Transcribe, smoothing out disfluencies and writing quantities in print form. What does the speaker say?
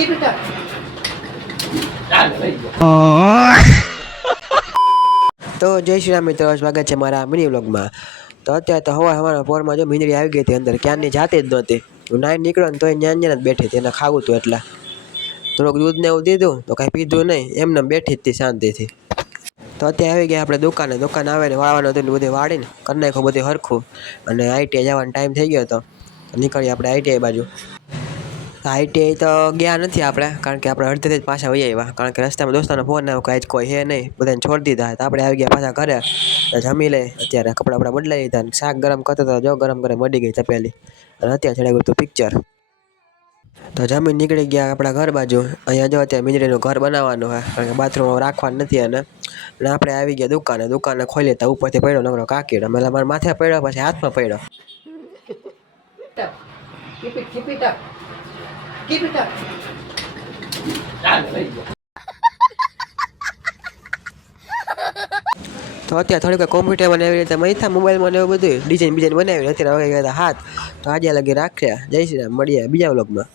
તો જય શ્રી રામ મિત્રો, સ્વાગત છે મારા મિની વ્લોગમાં। તો અત્યારે તો હવારના પોરમાં જો મીંદડી આવી ગઈ હતી અંદર, ક્યારની જાતે જ નહોતી। હું નાઈ નીકળ્યો ને તોય ન્યાન જ બેઠી હતી, એને ખાવું હતું એટલે થોડુંક દૂધ ને એવું દીધું તો કાંઈ પીધું નહીં, એમને બેઠી જ હતી શાંતિથી। તો અત્યારે આવી ગયા આપણે દુકાન આવે ને વાળવાનું હતું, બધું વાળીને કરી નાખ્યું બધું હરખું, અને આઈટીઆઈ જવાનો ટાઈમ થઈ ગયો હતો તો નીકળીએ આપણે આઈટીઆઈ બાજુ। આઈટીઆઈ તો ગયા નથી આપણે, કારણ કે આપણે અડધેથી જ પાછા વહી આવ્યા, કારણ કે રસ્તામાં દોસ્તાનો ફોન આવ્યો કે આજ કોઈ હે નહીં, બધાને છોડી દીધા। તો આપણે આવી ગયા પાછા ઘરે, જમી લઈ, અત્યારે કપડાં બદલાઈ લીધા, શાક ગરમ કરતો તો જો ગરમ કરે મળી ગઈ તપેલી, અને અત્યારે ચડાવ્યું હતું પિક્ચર। તો જમીન નીકળી ગયા આપણા ઘર બાજુ। અહીંયા જો અત્યારે મીંદડીનું ઘર બનાવવાનું હોય, કારણ કે બાથરૂમ રાખવાનું નથી, અને આપણે આવી ગયા દુકાને ખોલી તા ઉપરથી પડ્યો નકરો કાકીડ, અમે મારા માથે પડ્યો, પછી હાથમાં પડ્યો। તો અત્યારે થોડીક કોમ્પ્યુટરમાં એવી રીતે મૈથા મોબાઈલમાં એવું બધું ડિઝાઇન બનાવી, અત્યારે વગી ગયા હાથ। તો આજે લગી રાખ્યા, જય શ્રી રામ, મળીએ બીજા વ્લોગમાં।